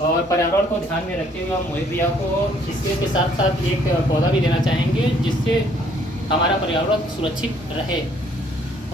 और पर्यावरण को ध्यान में रखते हुए हम मोहित भैया को इसके के साथ साथ एक पौधा भी देना चाहेंगे जिससे हमारा पर्यावरण सुरक्षित रहे।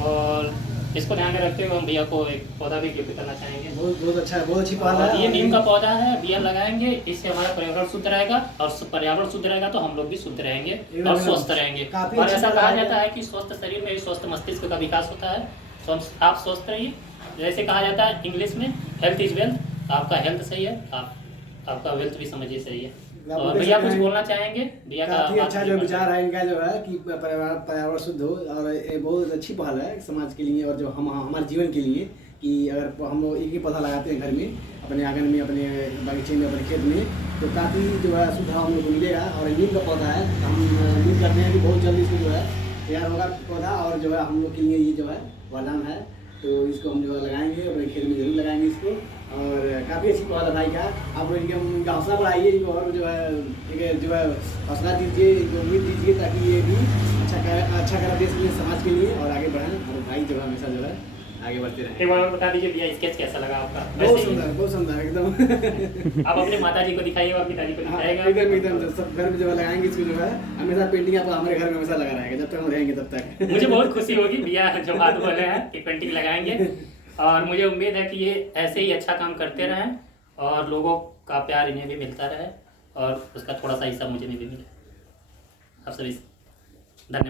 और इसको ध्यान में रखते हुए हम भैया को एक पौधा भी गिफ्ट करना चाहेंगे। बहुत बहुत अच्छा है, बहुत अच्छी पहल है। ये नीम का पौधा है, बिया लगाएंगे, इससे हमारा पर्यावरण शुद्ध रहेगा और पर्यावरण शुद्ध रहेगा तो हम लोग भी शुद्ध रहेंगे और स्वस्थ रहेंगे। और ऐसा कहा जाता है कि स्वस्थ शरीर में ही स्वस्थ मस्तिष्क का विकास होता है। तो आप स्वस्थ रहिए। जैसे कहा जाता है इंग्लिश में, हेल्थ इज वेल्थ। आपका हेल्थ सही है, आपका वेल्थ भी समझिए सही है। और भैया कुछ बोलना चाहेंगे? भैया का काफी अच्छा जो विचार है इनका जो है कि पर्यावरण शुद्ध हो, और ये बहुत अच्छी पहल है समाज के लिए और जो हम हमारे जीवन के लिए, कि अगर हम लोग एक ही पौधा लगाते हैं घर में, अपने आंगन में, अपने बगीचे में, अपने खेत में, तो काफ़ी जो है शुद्ध हम लोग को मिलेगा। और नीम का पौधा है, हम उम्मीद करते हैं कि बहुत जल्दी इसको जो है तैयार होगा पौधा, और जो है हम लोग के लिए ये जो है वरदान है। तो इसको हम जो है लगाएंगे, अपने खेत में जरूर लगाएंगे इसको। और काफ़ी अच्छी पौधा भाई का, आप इनका हौसला बढ़ाइए, इनको और जो है हौसला दीजिए, इनको उम्मीद दीजिए, ताकि ये भी अच्छा करें देश के लिए, समाज के लिए, और आगे बढ़ें। और भाई जो है हमेशा जो है आगे बढ़ते रहें। एक बार बता दीजिए भैया, स्केच कैसा लगा आपका? बहुत सुंदर एकदम। आप अपने माताजी को दिखाइएगा, पिताजी को दिखाएगा। एकदम सब घर में जो है लगाएंगे इसको, जो है हमेशा पेंटिंग आपको हमारे घर में हमेशा लगा रहेगा जब तक हम रहेंगे तब तक। मुझे बहुत खुशी होगी भैया जो बात बोले हैं कि पेंटिंग लगाएंगे। और मुझे उम्मीद है कि ये ऐसे ही अच्छा काम करते रहें और लोगों का प्यार इन्हें भी मिलता रहे और उसका थोड़ा सा हिस्सा मुझे भी मिले। आप सभी